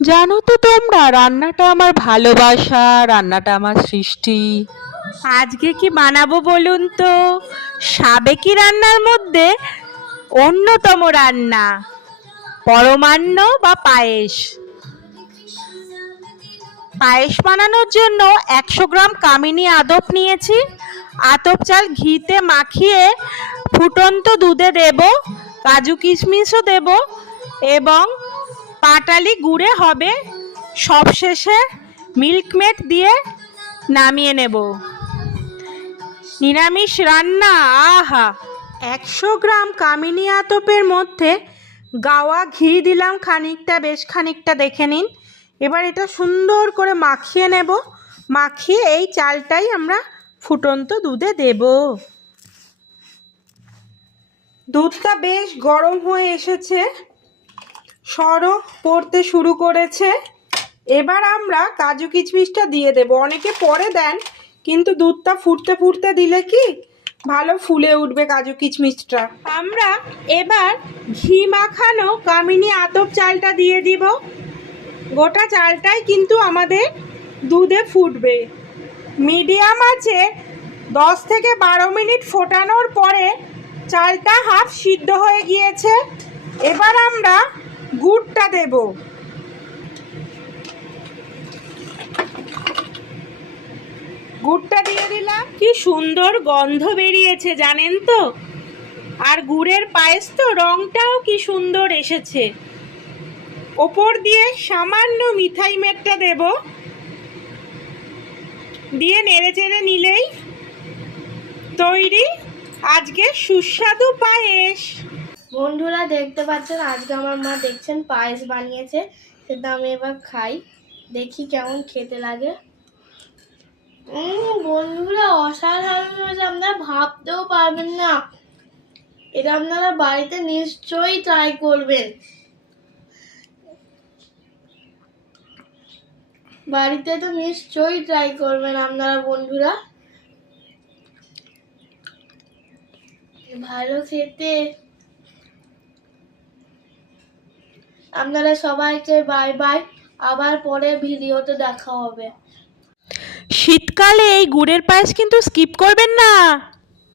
জানো তো তোমরা, রান্নাটা আমার ভালোবাসা, রান্নাটা আমার সৃষ্টি। আজকে কি বানাবো বলুন তো? সাবেকি রান্নার মধ্যে অন্যতম রান্না পরমান্ন বা পায়েস। পায়েস বানানোর জন্য 100 গ্রাম কামিনী আদপ নিয়েছি। আতপ চাল ঘিতে মাখিয়ে ফুটন্ত দুধে দেব, কাজু কিশমিশও দেব এবং পাটালি গুঁড়ে হবে। সবশেষে মিল্কমেড দিয়ে নামিয়ে নেব। নিরামিষ রান্না, আহা! 100 গ্রাম কামিনী আতপের মধ্যে গাওয়া ঘি দিলাম খানিকটা, বেশ খানিকটা, দেখে নিন। এবার এটা সুন্দর করে মাখিয়ে নেব। মাখিয়ে এই চালটাই আমরা ফুটন্ত দুধে দেব। দুধটা বেশ গরম হয়ে এসেছে, সরও পড়তে শুরু করেছে। এবার আমরা কাজু কিশমিশটা দিয়ে দেব। অনেকে পরে দেন, কিন্তু দুধটা ফুটতে ফুটতে দিলে কি ভালো ফুলে উঠবে কাজু কিশমিশটা। আমরা এবার ঘি মাখানো কামিনী আতপ চালটা দিয়ে দিব। গোটা চালটাই কিন্তু আমাদের দুধে ফুটবে। মিডিয়াম আছে 10 থেকে 12 মিনিট ফোটানোর পরে চালটা হাফ সিদ্ধ হয়ে গিয়েছে। এবার আমরা গুড়টা দেব। গুড়টা দিয়ে দিলাম। কি সুন্দর গন্ধ বেরিয়েছে জানেন তো? আর গুড়ের পায়েস তো রংটাও কি সুন্দর এসেছে। ওপর দিয়ে সামান্য মিঠাই মেটটা দেব, দিয়ে নেড়ে চেড়ে নিলেই তৈরি আজকে সুস্বাদু পায়েস। বন্ধুরা দেখতে পাচ্ছেন, আজকে আমার মা দেখছেন পায়েস বানিয়েছে। সেটা আমি এবার খাই, দেখি কেমন খেতে লাগে। বন্ধুরা অসাধারণ হয়েছে, আপনারা ভাবতেও পারবেন না। এটা আপনারা বাড়িতে নিশ্চয়ই ট্রাই করবেন। বাড়িতে তো নিশ্চয়ই ট্রাই করবেন আপনারা বন্ধুরা। ভালো খেতে। আপনারা সবাইকে বাই বাই, আবার পরে ভিডিওতে দেখা হবে। শীতকালে এই গুড়ের পায়েস কিন্তু স্কিপ করবেন না।